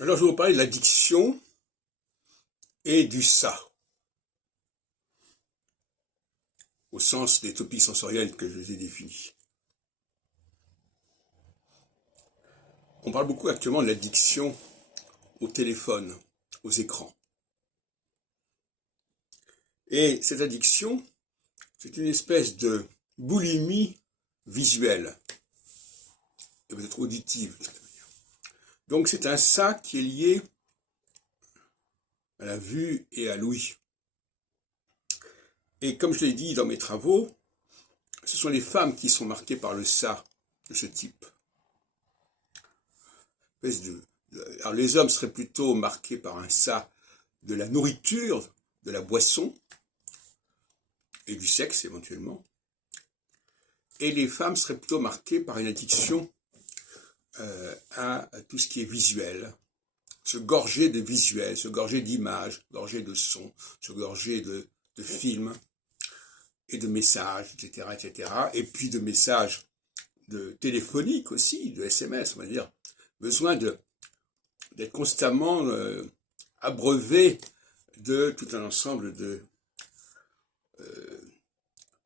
Alors, je vais vous parler de l'addiction et du ça, au sens des topiques sensorielles que je les ai définis. On parle beaucoup actuellement de l'addiction au téléphone, aux écrans. Et cette addiction, c'est une espèce de boulimie visuelle, et peut-être auditive. Donc c'est un ça qui est lié à la vue et à l'ouïe. Et comme je l'ai dit dans mes travaux, ce sont les femmes qui sont marquées par le ça de ce type. Alors les hommes seraient plutôt marqués par un ça de la nourriture, de la boisson et du sexe éventuellement. Et les femmes seraient plutôt marquées par une addiction à tout ce qui est visuel, se gorger de visuels, se gorger d'images, gorger de sons, se gorger de films et de messages, etc., etc. Et puis de messages téléphoniques aussi, de SMS, on va dire. Besoin d'être constamment abreuvé de tout un ensemble de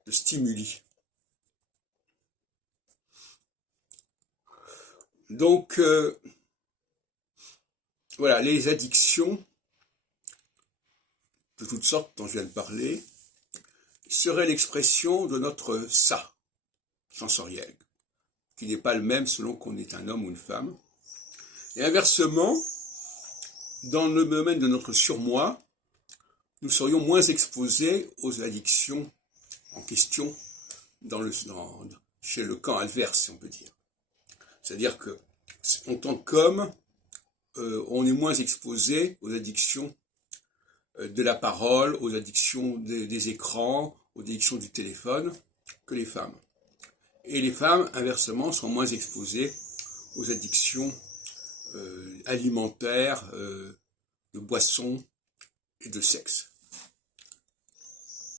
stimuli. Donc, voilà, les addictions de toutes sortes dont je viens de parler seraient l'expression de notre ça sensoriel, qui n'est pas le même selon qu'on est un homme ou une femme. Et inversement, dans le domaine de notre surmoi, nous serions moins exposés aux addictions en question chez le camp adverse, si on peut dire. C'est-à-dire que, en tant qu'homme, on est moins exposé aux addictions de la parole, aux addictions des écrans, aux addictions du téléphone, que les femmes. Et les femmes, inversement, sont moins exposées aux addictions alimentaires, de boissons et de sexe.